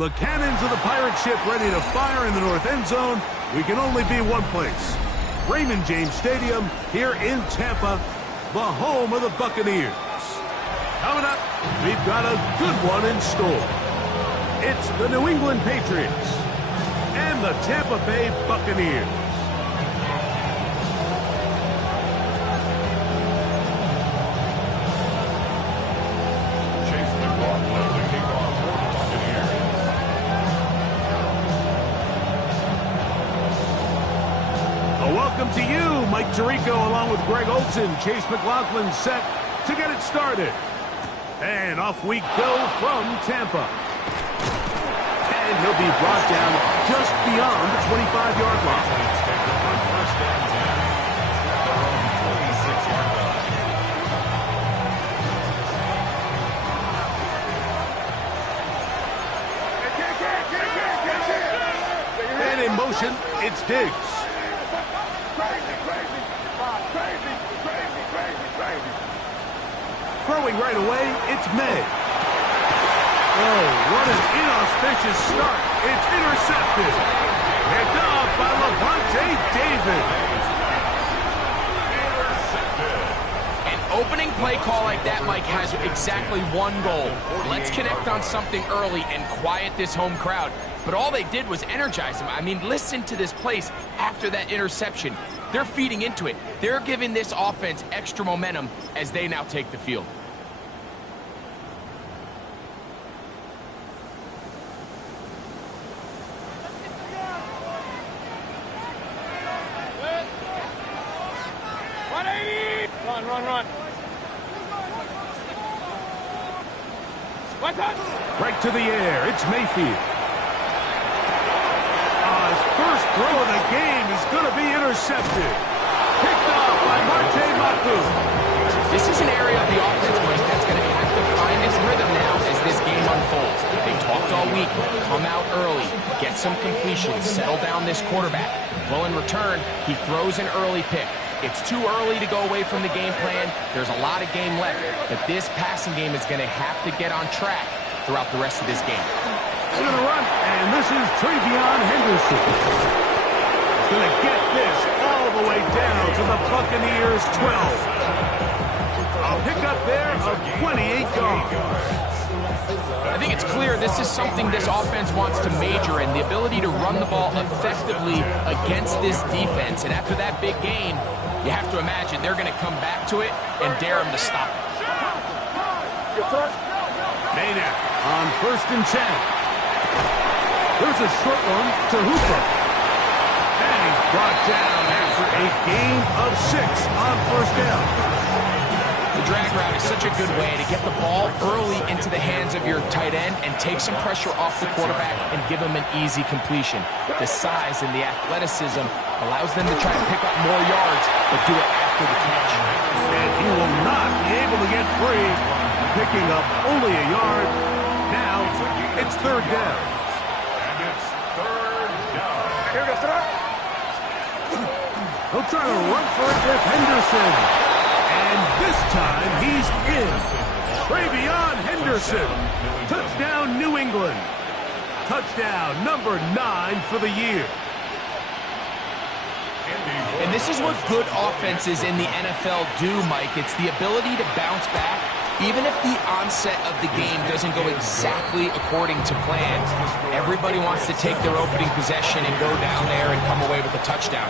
The cannons of the pirate ship ready to fire in the north end zone. We can only be one place. Raymond James Stadium here in Tampa, the home of the Buccaneers. Coming up, we've got a good one in store. It's the New England Patriots and the Tampa Bay Buccaneers. Welcome to you, Mike Tirico, along with Greg Olsen. Chase McLaughlin set to get it started. And off we go from Tampa. And he'll be brought down just beyond the 25-yard line. And in motion, it's Diggs. Throwing right away, it's May. Oh, what an inauspicious start. It's intercepted. Picked off by Lavonte David. An opening play call like that, Mike, has exactly one goal. Let's connect on something early and quiet this home crowd. But all they did was energize them. I mean, listen to this place after that interception. They're feeding into it. They're giving this offense extra momentum as they now take the field. Run. Right to the air. It's Mayfield. His first throw of the game is going to be intercepted. Picked off by Marte Mapu. This is an area of the offense, Mike, that's going to have to find its rhythm now as this game unfolds. They talked all week. Come out early. Get some completions. Settle down this quarterback. Well, in return, he throws an early pick. It's too early to go away from the game plan. There's a lot of game left, but this passing game is going to have to get on track throughout the rest of this game. He's going to run, and this is Travion Henderson. He's going to get this all the way down to the Buccaneers' 12. A pickup there of 28 yards. I think it's clear this is something this offense wants to major in, the ability to run the ball effectively against this defense. And after that big gain, you have to imagine they're going to come back to it and dare him to stop it. Maynard on 1st and 10. There's a short one to Hooper. And he's brought down after a gain of 6 on 1st down. The drag route is such a good way to get the ball early into the hands of your tight end and take some pressure off the quarterback and give him an easy completion. The size and the athleticism allows them to try to pick up more yards, but do it after the catch. And he will not be able to get free, picking up only a yard. Now it's 3rd down. And it's 3rd down. Here we go. He'll try to run for it with Henderson. And this time he's in. Travion Henderson. Touchdown, New England. Touchdown number 9 for the year. And this is what good offenses in the NFL do, Mike. It's the ability to bounce back, even if the onset of the game doesn't go exactly according to plan. Everybody wants to take their opening possession and go down there and come away with a touchdown.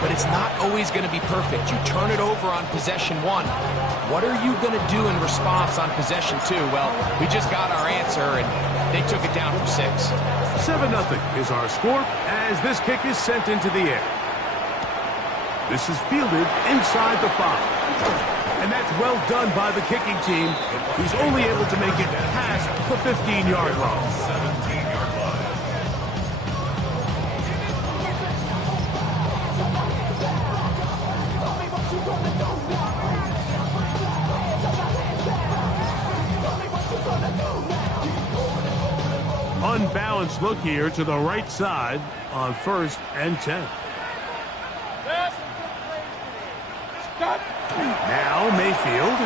But it's not always going to be perfect. You turn it over on possession 1. What are you going to do in response on possession 2? Well, we just got our answer, and they took it down for 6. 7-0 is our score as this kick is sent into the air. This is fielded inside the 5. And that's well done by the kicking team. He's only able to make it past the 15-yard line. 17-yard line. Unbalanced look here to the right side on 1st and 10. Now Mayfield.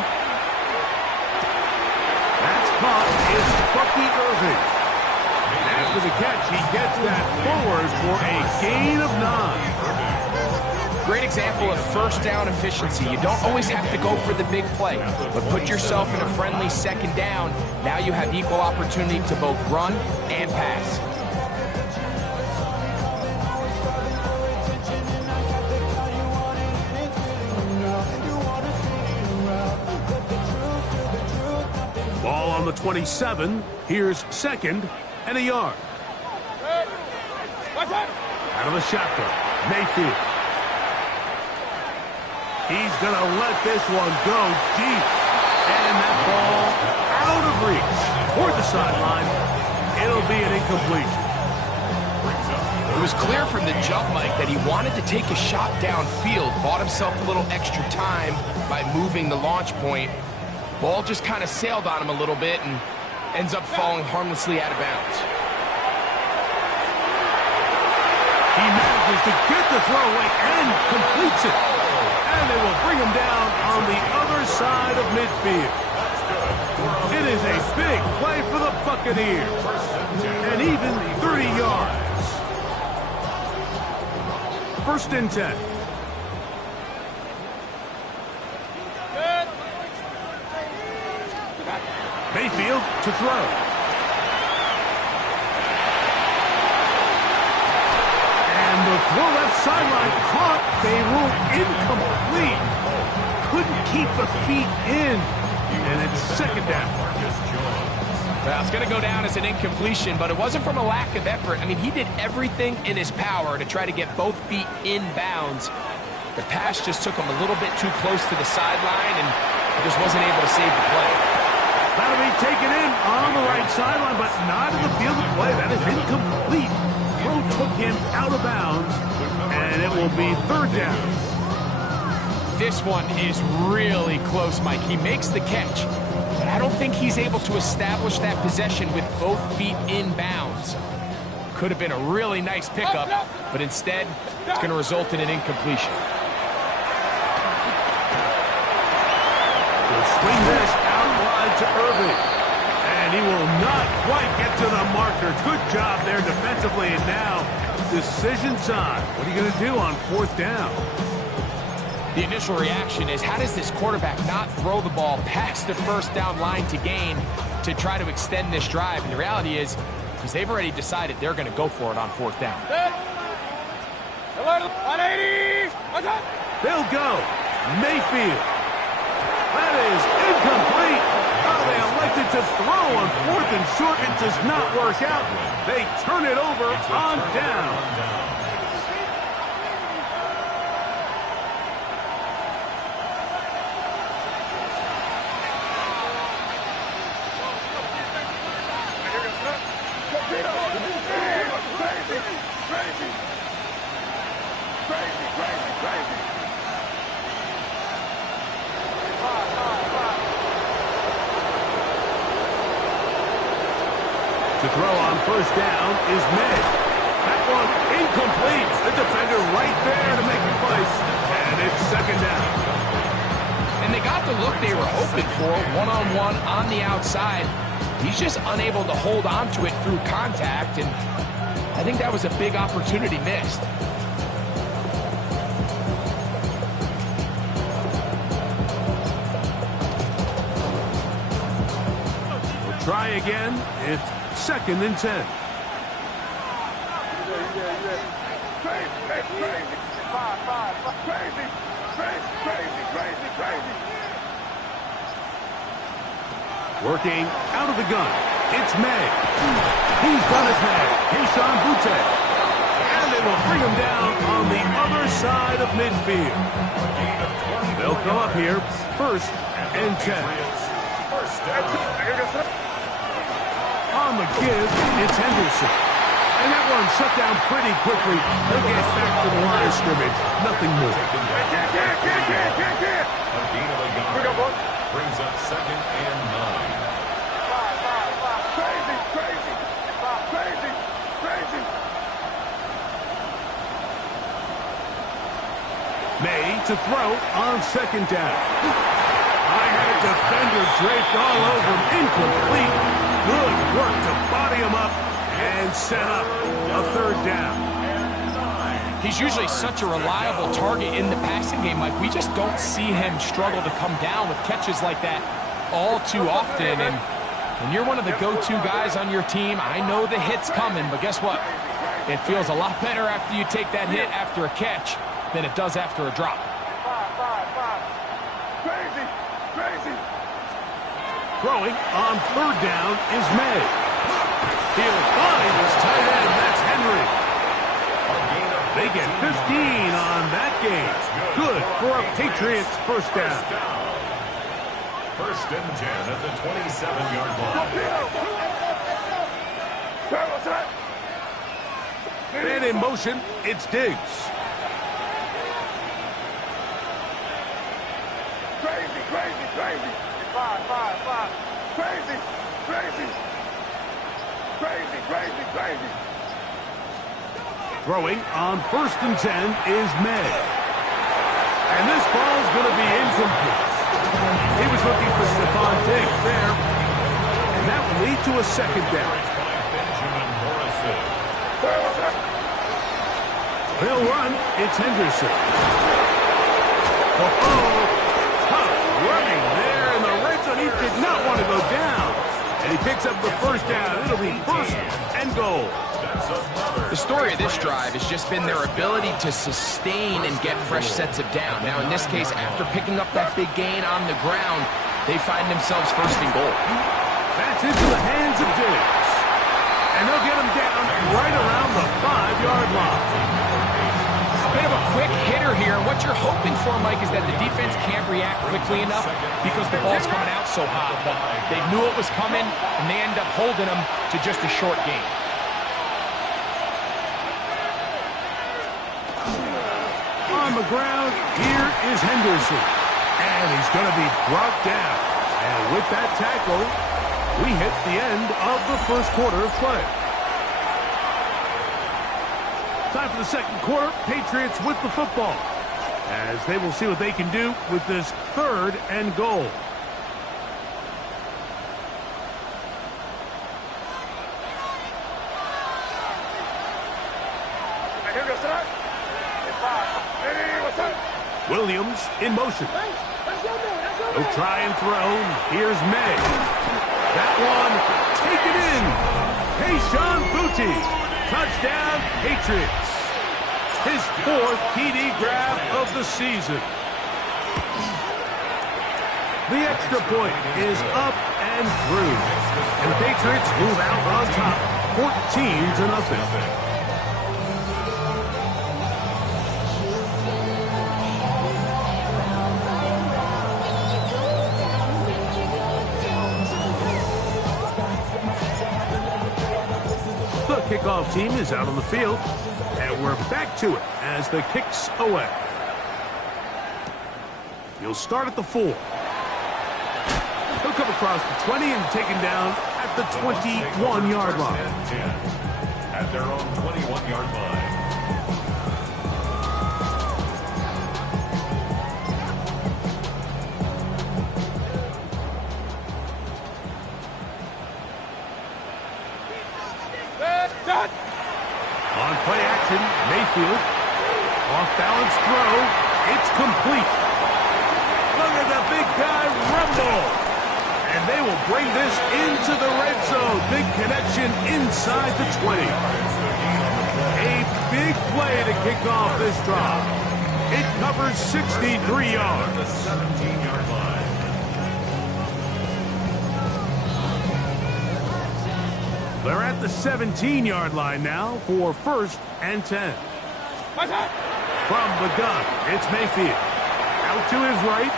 That's caught. It's Bucky Irving. After the catch, he gets that forward for a gain of 9. Great example of 1st down efficiency. You don't always have to go for the big play, but put yourself in a friendly 2nd down. Now you have equal opportunity to both run and pass. Ball on the 27. Here's 2nd and a yard. Out of the shotgun, Mayfield. He's going to let this one go deep. And that ball out of reach toward the sideline. It'll be an incompletion. It was clear from the jump, Mike, that he wanted to take a shot downfield, bought himself a little extra time by moving the launch point. Ball just kind of sailed on him a little bit and ends up falling harmlessly out of bounds. He manages to get the throw away and completes it. And they will bring him down on the other side of midfield. It is a big play for the Buccaneers. And even 30 yards. 1st and 10. Mayfield to throw. And the throw left sideline caught. They rule incomplete. Couldn't keep the feet in. And it's 2nd down. Well, it's going to go down as an incompletion, but it wasn't from a lack of effort. I mean, he did everything in his power to try to get both feet in bounds. The pass just took him a little bit too close to the sideline, and he just wasn't able to save the play. That'll be taken in on the right sideline, but not in the field of play. That is incomplete. Throw took him out of bounds, and it will be 3rd down. This one is really close, Mike. He makes the catch, but I don't think he's able to establish that possession with both feet in bounds. Could have been a really nice pickup, but instead, it's going to result in an incompletion. He'll swing this out wide to Irving. And he will not quite get to the marker. Good job there defensively. And now, decision time. What are you going to do on 4th down? The initial reaction is, how does this quarterback not throw the ball past the first down line to gain to try to extend this drive? And the reality is, because they've already decided they're going to go for it on fourth down. 180. They'll go. Mayfield. That is incomplete. Oh, they elected to throw on fourth and short. It does not work out. They turn it over on down. To throw on first down is May. That one incomplete. The defender right there to make the place. And it's second down. And they got the look they were hoping for, one-on-one on the outside. He's just unable to hold on to it through contact, and I think that was a big opportunity missed. We'll try again. It's second and 10. Working out of the gun. It's May. He's done his man. Kayshon Boutte. And they will bring him down on the other side of midfield. They'll come up here first and 10. On the give, it's Henderson. And that one shut down pretty quickly. They'll get back to the line of scrimmage. Nothing more. Brings up second and 9. May to throw on second down. I had a defender draped all over him. Incomplete. Good work to body him up and set up a third down. He's usually such a reliable target in the passing game, Mike. We just don't see him struggle to come down with catches like that all too often. And when you're one of the go-to guys on your team, I know the hit's coming, but guess what? It feels a lot better after you take that hit after a catch than it does after a drop. Throwing on third down is May. He'll find his tight end. That's Henry. They get 15 on that game. Good for a Patriots first down. First and 10 at the 27-yard line. And in motion, it's Diggs. Throwing on first and 10 is May. And this ball's going to be incomplete. He was looking for Stephon Diggs there. And that will lead to a second down. They'll run. It's Henderson. Tough running there in the red zone. He did not want to go down. And he picks up the first down. It'll be first and goal. The story of this drive has just been their ability to sustain and get fresh sets of down. Now, in this case, after picking up that big gain on the ground, they find themselves first and goal. That's into the hands of Diggs. And they'll get him down right around the 5-yard line. A bit of a quick hitter here. And what you're hoping for, Mike, is that the defense can't react quickly enough because the ball's coming out so hot. But they knew it was coming, and they end up holding them to just a short gain. On the ground, here is Henderson. And he's going to be brought down. And with that tackle, we hit the end of the first quarter of play. Time for the second quarter. Patriots with the football, as they will see what they can do with this third and goal. Williams in motion. He'll try and throw. Here's May. That one, taken in. Kayshon Boutte. Touchdown, Patriots. His 4th TD grab of the season. The extra point is up and through. And the Patriots move out on top, 14-0. The kickoff team is out on the field, and we're back to it as the kick's away. He'll start at the 4. He'll come across the 20 and taken down at the 21-yard line. At their own 21-yard line. On play action, Mayfield. Off-balance throw. It's complete. Look at the big guy rumble. And they will bring this into the red zone. Big connection inside the 20. A big play to kick off this drive. It covers 63 yards. The 17-yard line. They're at the 17-yard line now for 1st and 10. From the gun, it's Mayfield. Out to his right.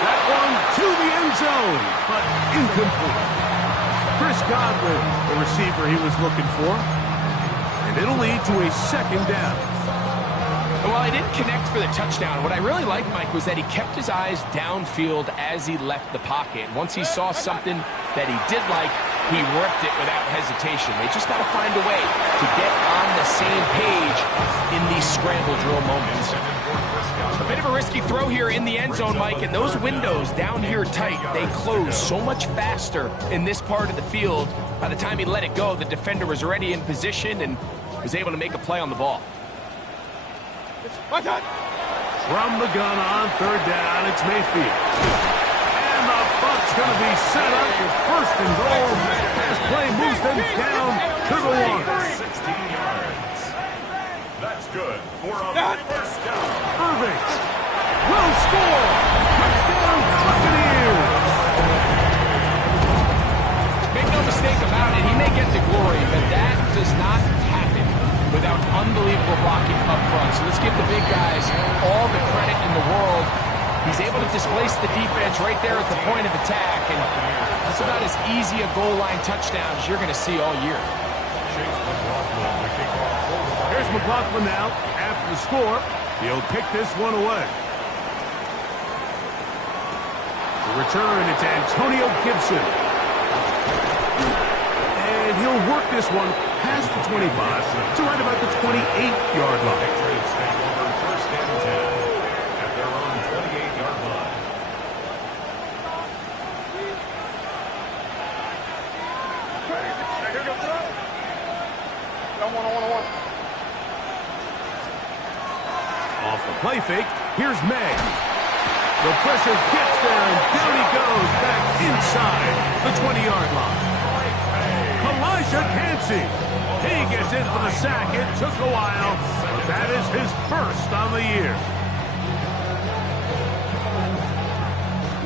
That one to the end zone, but incomplete. Chris Godwin, the receiver he was looking for. And it'll lead to a 2nd down. Well, he didn't connect for the touchdown. What I really liked, Mike, was that he kept his eyes downfield as he left the pocket. Once he saw something that he did like, he worked it without hesitation. They just got to find a way to get on the same page in these scramble drill moments. A bit of a risky throw here in the end zone, Mike, and those windows down here tight, they close so much faster in this part of the field. By the time he let it go, the defender was already in position and was able to make a play on the ball. From the gun on 3rd down, it's Mayfield. And the Bucs going to be set up with 1st and goal. This play moves them down to the 1. 16 yards. That's good for a 1st down. Irving will score. Touchdown, Buccaneers. Make no mistake about it, he may get the glory, but that does not happen without unbelievable blocking up front. So let's give the big guys all the credit in the world. He's able to displace the defense right there at the point of attack, and that's about as easy a goal line touchdown as you're going to see all year. Here's McLaughlin now. After the score, he'll pick this one away. The return, it's Antonio Gibson. And he'll work this one past the 25 to right about the 28-yard line. Patriots take over 1st and 10 at their own 28-yard line. Off the play fake, here's May. The pressure gets there, and down he goes back inside the 20-yard line. Elijah Cansey. He gets in for the sack. It took a while, but that is his 1st on the year.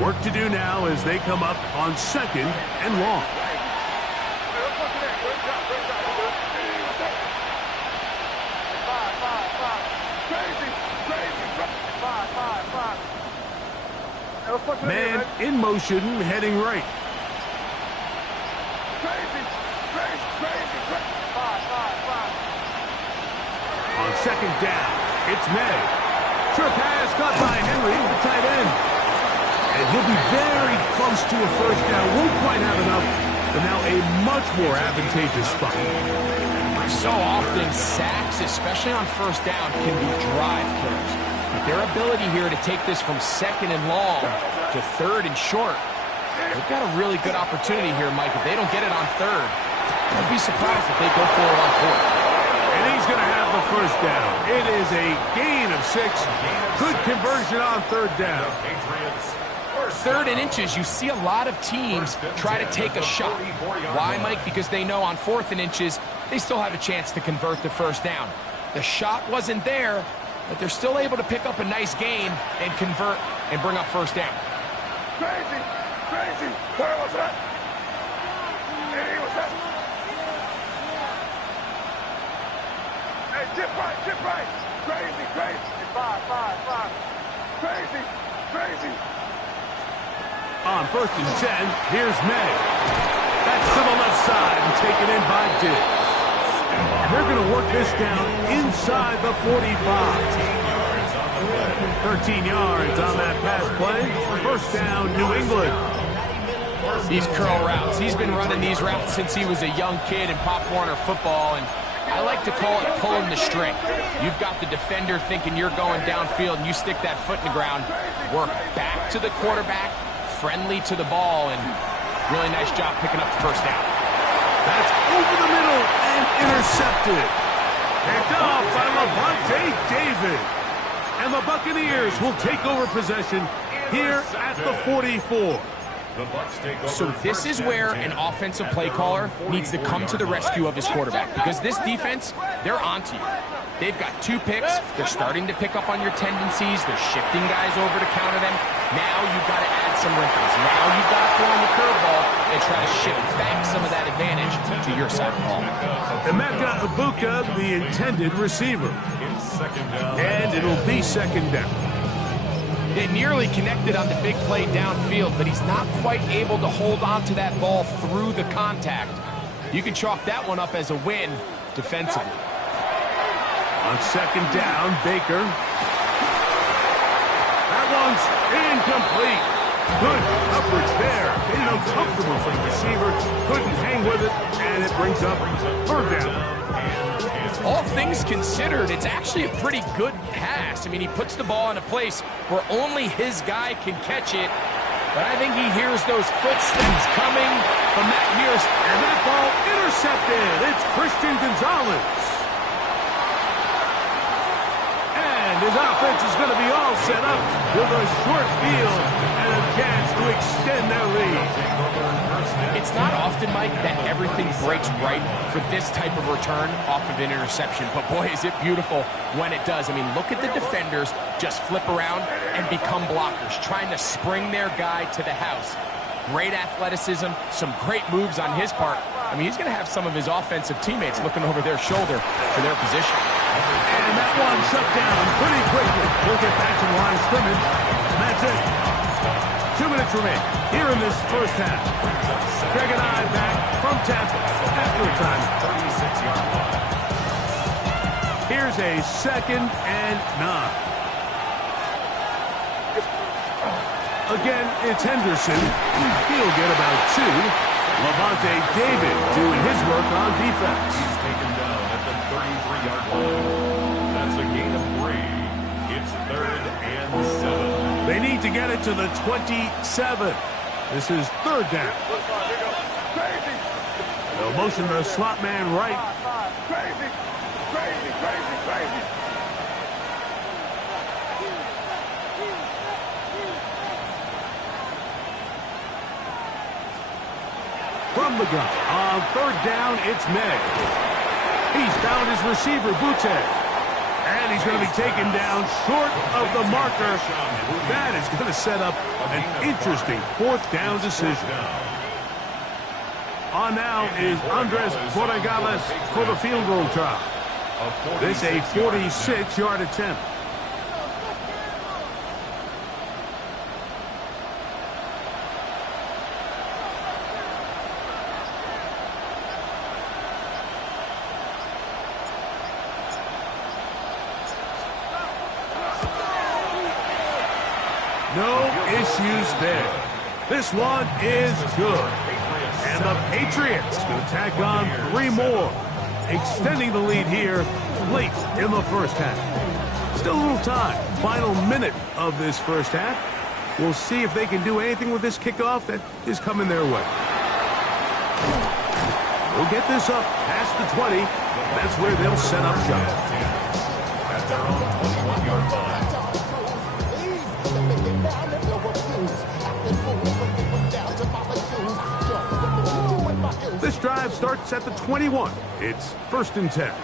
Work to do now as they come up on 2nd and long. Man in motion, heading right. On 2nd down, it's May. Sure pass caught by Henry, the tight end. And he'll be very close to a 1st down. Won't quite have enough, but now a much more advantageous spot. So often, sacks, especially on 1st down, can be drive killers. But their ability here to take this from 2nd and long to 3rd and short, they've got a really good opportunity here, Mike. If they don't get it on 3rd, I'd be surprised if they go for it on 4th. And he's going to have the first down. It is a gain of 6. Good conversion on third down. Third and inches, you see a lot of teams try to take a shot. Why, Mike? Because they know on fourth and inches, they still have a chance to convert the first down. The shot wasn't there, but they're still able to pick up a nice gain and convert and bring up first down. Crazy! Crazy! Where was that? Hey, what's that? Hey, tip right, tip right! Crazy, crazy! 5. Crazy, crazy! On first and 10, here's May. That's to the left side and taken in by Diggs. And they're going to work this down inside the 45. 13 yards on that pass play. First down, New England. These curl routes. He's been running these routes since he was a young kid in Pop Warner football, and I like to call it pulling the string. You've got the defender thinking you're going downfield, and you stick that foot in the ground, work back to the quarterback, friendly to the ball, and really nice job picking up the first down. That's over the middle and intercepted. Picked off by Lavonte David. And the Buccaneers will take over possession here at the 44. So this is where an offensive play caller needs to come to the rescue of his quarterback, because this defense, they're onto you. They've got 2 picks. They're starting to pick up on your tendencies. They're shifting guys over to counter them. Now you've got to add some wrinkles. Now you've got to throw in the curveball and try to shift back some of that advantage to your side of the ball. Emeka Ibuka, the intended receiver. And it'll be second down. They nearly connected on the big play downfield, but he's not quite able to hold on to that ball through the contact. You can chalk that one up as a win defensively. On second down, Baker. That one's incomplete. Good coverage there. Made it uncomfortable for the receiver. Couldn't hang with it, and it brings up third down. All things considered, it's actually a pretty good pass. I mean, he puts the ball in a place where only his guy can catch it, but I think he hears those footsteps coming from that nearest. And that ball intercepted. It's Christian Gonzalez. And his offense is going to be all set up with a short field and a chance to extend their lead. It's not often, Mike, that everything breaks right for this type of return off of an interception, but boy, is it beautiful when it does. I mean, look at the defenders just flip around and become blockers, trying to spring their guy to the house. Great athleticism, some great moves on his part. I mean, he's going to have some of his offensive teammates looking over their shoulder for their position. And that one shut down pretty quickly. We'll get back to the line of scrimmage, and that's it. 2 minutes remain here in this first half. Greg and I back from Tampa after a time. 36-yard line. Here's a second and 9. Again, it's Henderson. He'll get about 2. Lavonte David doing his work on defense. He's taken down at the 33-yard line. That's a gain of 3. It's third and 7. They need to get it to the 27. This is third down. They'll motion the slot man right. Crazy! From the gun. On third down, it's May. He's found his receiver, Butte. And he's going to be taken down short of the marker. That is going to set up an interesting fourth down decision. On now is Andres Borregales for the field goal try. This a 46-yard attempt. No issues there. This one is good. And the Patriots will tack on 3 more, extending the lead here late in the first half. Still a little time. Final minute of this first half. We'll see if they can do anything with this kickoff that is coming their way. He'll get this up past the 20. That's where they'll set up shop. At their own 21-yard line. This drive starts at the 21. It's 1st and 10.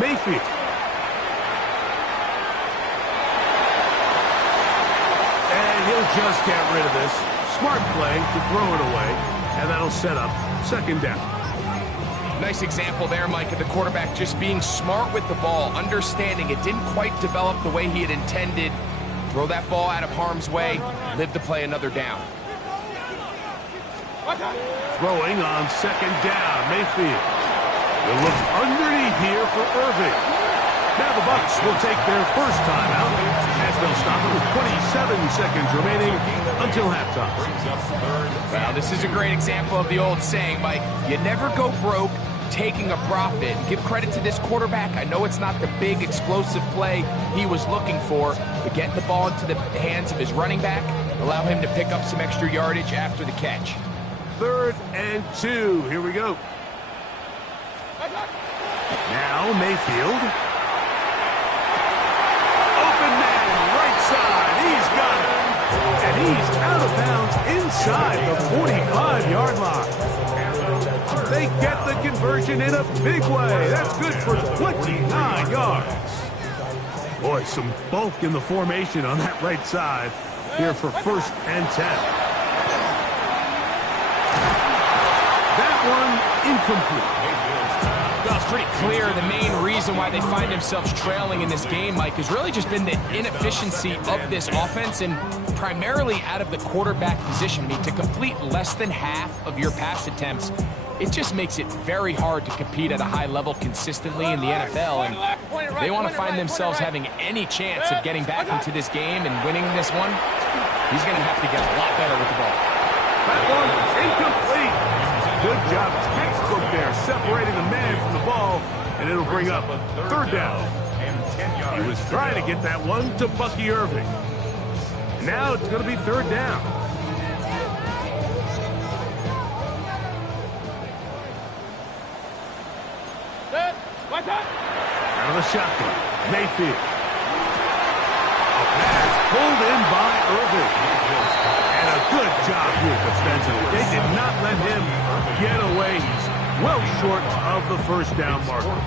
Mayfield. And he'll just get rid of this. Smart play to throw it away, and that'll set up 2nd down. Nice example there, Mike, of the quarterback just being smart with the ball, understanding it didn't quite develop the way he had intended. Throw that ball out of harm's way, live to play another down. Throwing on 2nd down, Mayfield. He'll look underneath here for Irving. Now the Bucs will take their first timeout as they'll stop it with 27 seconds remaining until halftime. Well, this is a great example of the old saying, Mike, you never go broke taking a profit. Give credit to this quarterback. I know it's not the big explosive play he was looking for, but getting the ball into the hands of his running back, allow him to pick up some extra yardage after the catch. 3rd and 2. Here we go. Now Mayfield. Open man, right side. He's got it. And he's out of bounds inside the 45-yard line. They get the conversion in a big way. That's good for 29 yards. Boy, some bulk in the formation on that right side here for 1st and 10. One incomplete. Well, it's pretty clear the main reason why they find themselves trailing in this game, Mike, has really just been the inefficiency of this offense and primarily out of the quarterback position. I mean, to complete less than half of your pass attempts, it just makes it very hard to compete at a high level consistently in the NFL. And if they want to find themselves having any chance of getting back into this game and winning this one, he's going to have to get a lot better with the ball. That one's incomplete. Good job, textbook there, separating the man from the ball, and it'll bring up 3rd down. He was trying to get that one to Bucky Irving. Now it's going to be 3rd down. Out of the shotgun, Mayfield. A pass pulled in by Irving. And a good job here defensively. They did not let him get away. He's well short of the 1st down marker.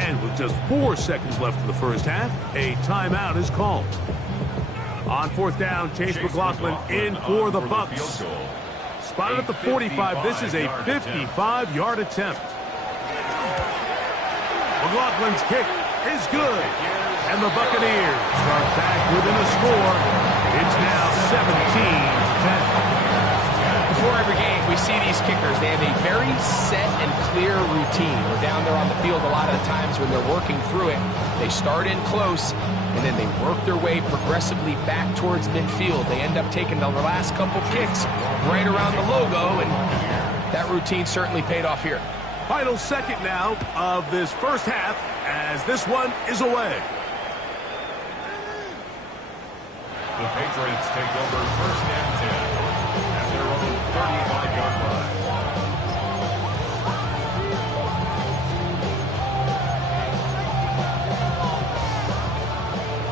And with just 4 seconds left in the first half, a timeout is called. On 4th down, Chase McLaughlin in for the Bucs. Spotted at the 45. This is a 55-yard attempt. McLaughlin's kick is good. And the Buccaneers are back within a score. It's now 17-10. Before every game, we see these kickers. They have a very set and clear routine. We're down there on the field a lot of the times when they're working through it. They start in close, and then they work their way progressively back towards midfield. They end up taking the last couple kicks right around the logo, and that routine certainly paid off here. Final second now of this first half as this one is away. The Patriots take over 1st and 10 at their own 35-yard line.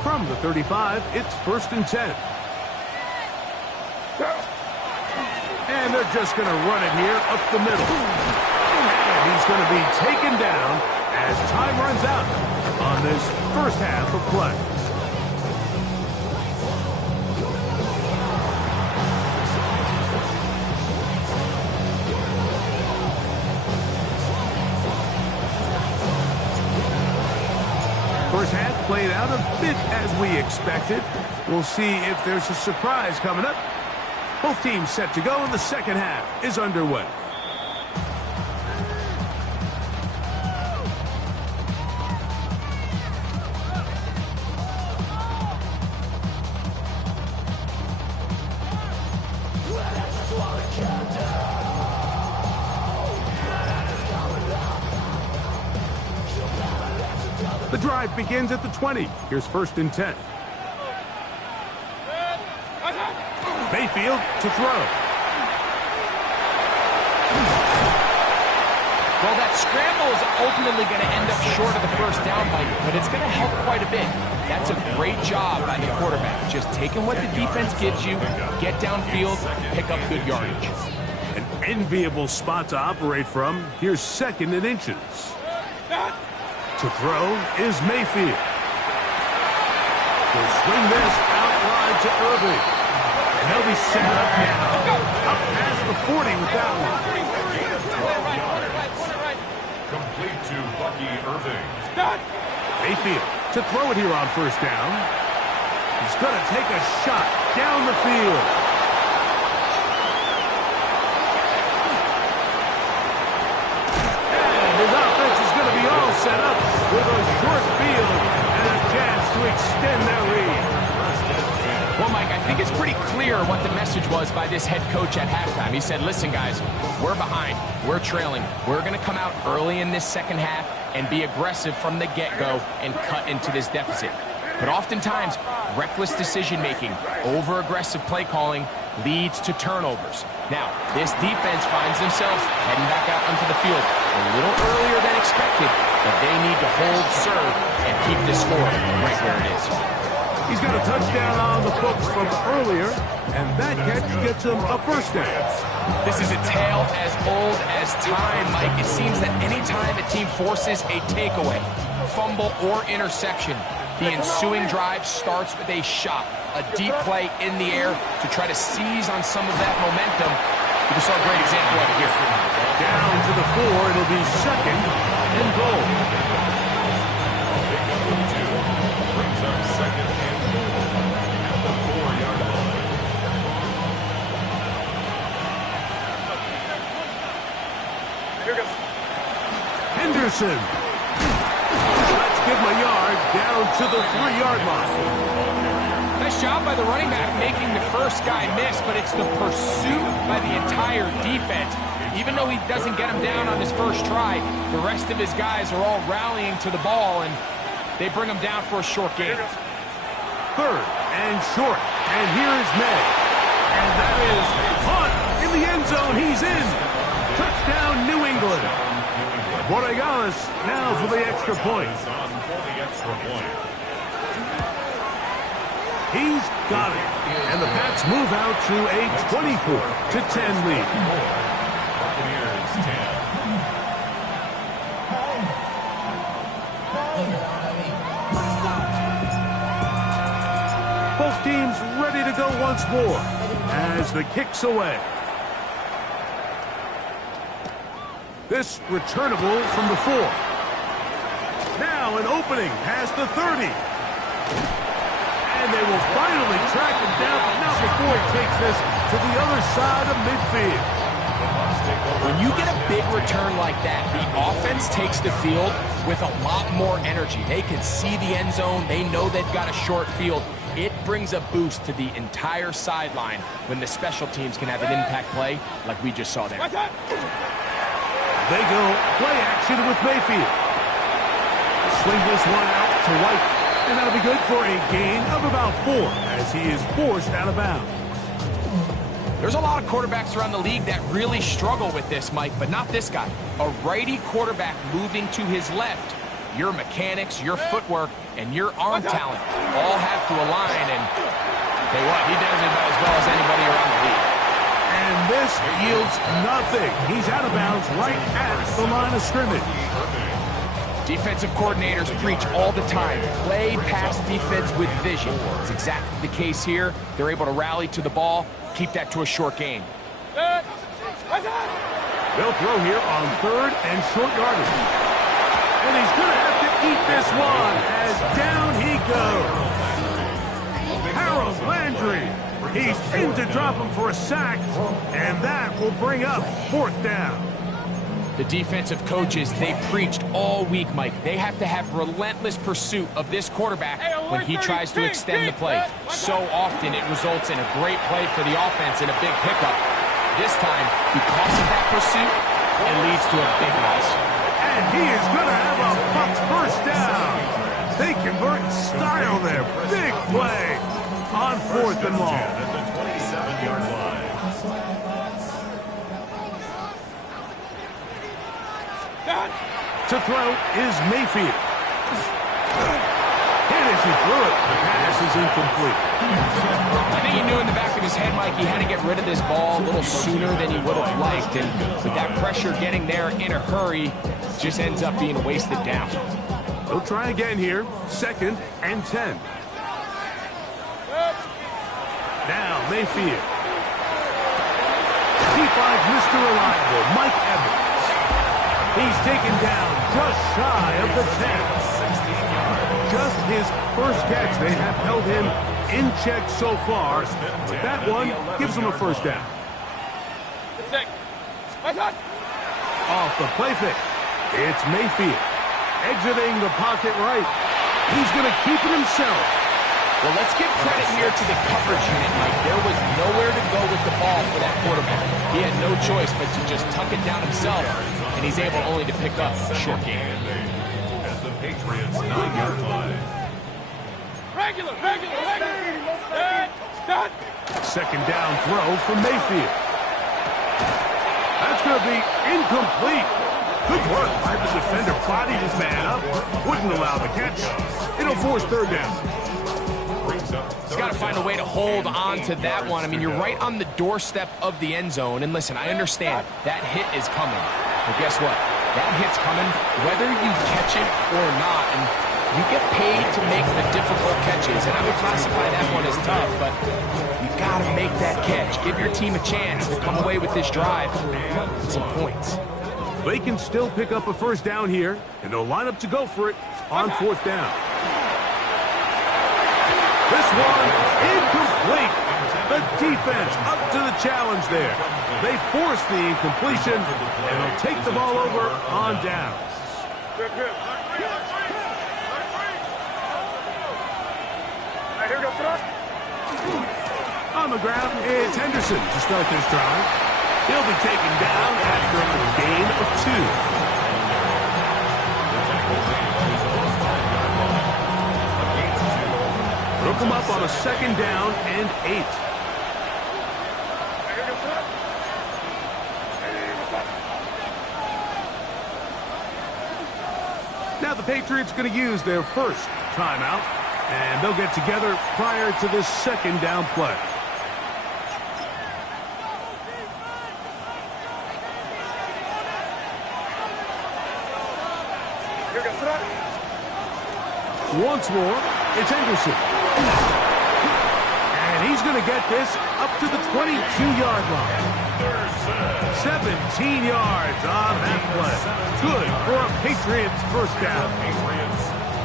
From the 35, it's 1st and 10. And they're just going to run it here up the middle. And he's going to be taken down as time runs out on this first half of play. First half played out a bit as we expected. We'll see if there's a surprise coming up. Both teams set to go, and the second half is underway. The drive begins at the 20. Here's 1st and 10. Mayfield to throw. That scramble is ultimately going to end up short of the first down, Mike, but it's going to help quite a bit. That's a great job by the quarterback. Just taking what the defense gives you, get downfield, pick up good yardage. An enviable spot to operate from. Here's 2nd and inches. To throw is Mayfield. He'll swing this out wide to Irving. And they'll be set up now. Up past the 40 with that one. Complete to Bucky Irving. Mayfield to throw it here on 1st down. He's going to take a shot down the field. And his offense is going to be all set up with a short field and a chance to extend their lead. Well, Mike, I think it's pretty clear what the message was by this head coach at halftime. He said, listen, guys, we're behind. We're trailing. We're going to come out early in this second half and be aggressive from the get-go and cut into this deficit. But oftentimes, reckless decision-making, over-aggressive play calling leads to turnovers. Now, this defense finds themselves heading back out onto the field a little earlier than expected, but they need to hold serve and keep this score right where it is. He's got a touchdown on the books from earlier, and that catch gets him a 1st down. This is a tale as old as time, Mike. It seems that any time a team forces a takeaway, fumble, or interception, the ensuing drive starts with a shot, a deep play in the air to try to seize on some of that momentum. We just saw a great example of it here. Down to the 4, it'll be 2nd and goal. Brings up 2nd and goal at the 4-yard line. Henderson. Let's give him a yard down to the 3-yard line. Nice job by the running back making the first guy miss, but it's the pursuit by the entire defense. Even though he doesn't get him down on his first try, the rest of his guys are all rallying to the ball, and they bring him down for a short gain. 3rd and short. And here is May. And that is caught in the end zone. He's in. Touchdown, New England. Borregales now for the extra point. He's got it. And the Pats move out to a 24-10 lead. Buccaneers 10. Both teams ready to go once more as the kick's away. This returnable from the 4. Now an opening past the 30. And they will finally track him down, but not before he takes this to the other side of midfield. When you get a big return like that, the offense takes the field with a lot more energy. They can see the end zone. They know they've got a short field. It brings a boost to the entire sideline when the special teams can have an impact play like we just saw there. They go play action with Mayfield. Swing this one out to White, and that'll be good for a gain of about 4 as he is forced out of bounds. There's a lot of quarterbacks around the league that really struggle with this, Mike, but not this guy. A righty quarterback moving to his left. Your mechanics, your footwork, and your arm talent all have to align, and tell you what, he does it about as well as anybody around the league. And this yields nothing. He's out of bounds right at the line of scrimmage. Defensive coordinators preach all the time, play pass defense with vision. It's exactly the case here. They're able to rally to the ball, keep that to a short gain. They'll throw here on 3rd and short yardage. And he's going to have to eat this one as down he goes. Harold Landry. He's in to drop him for a sack, and that will bring up 4th down. The defensive coaches, they preached all week, Mike. They have to have relentless pursuit of this quarterback when he tries to extend the play. So often it results in a great play for the offense and a big pickup. This time, because of that pursuit, it leads to a big loss. And he is going to have a Bucs 1st down. They convert in style there. Big play on 4th and long. At the 27-yard line. To throw is Mayfield. And as he threw it, the pass is incomplete. I think he knew in the back of his head, Mike, he had to get rid of this ball a little sooner than he would have liked. And with that pressure getting there in a hurry, just ends up being a wasted down. He'll try again here. 2nd and 10. Now Mayfield. He finds Mr. Reliable, Mike Evans. He's taken down just shy of the 10. Just his first catch. They have held him in check so far, but that one gives him a first down. Off the play fake. It's Mayfield. Exiting the pocket right. He's going to keep it himself. Well, let's give credit here to the coverage unit, Mike. There was nowhere to go with the ball for that quarterback. He had no choice but to just tuck it down himself, and he's able only to pick up a short gain. At the Patriots' 9-yard line. Regular. Second down throw from Mayfield. That's going to be incomplete. Good work by the defender. Bodied his man up. Wouldn't allow the catch. It'll force third down. He's got to find a way to hold on to that one. I mean, you're right on the doorstep of the end zone. And listen, I understand that hit is coming. But guess what? That hit's coming whether you catch it or not. And you get paid to make the difficult catches. And I would classify that one as tough, but you got to make that catch. Give your team a chance to come away with this drive with some points. They can still pick up a first down here, and they'll line up to go for it on 4th down. This one, incomplete. The defense up to the challenge there. They force the incompletion, and they'll take the ball over on downs. Good. Here we go, On the ground, it's Henderson to start this drive. He'll be taken down after a gain of 2. It'll come up on a 2nd down and 8. Now the Patriots going to use their first timeout, and they'll get together prior to this 2nd down play. Once more, it's Henderson. And he's going to get this up to the 22-yard line. 17 yards on that play. Good for a Patriots first down.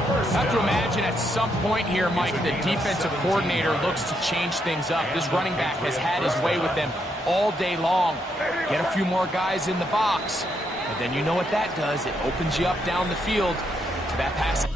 I have to imagine at some point here, Mike, the defensive coordinator looks to change things up. This running back has had his way with them all day long. Get a few more guys in the box. And then you know what that does. It opens you up down the field to that pass.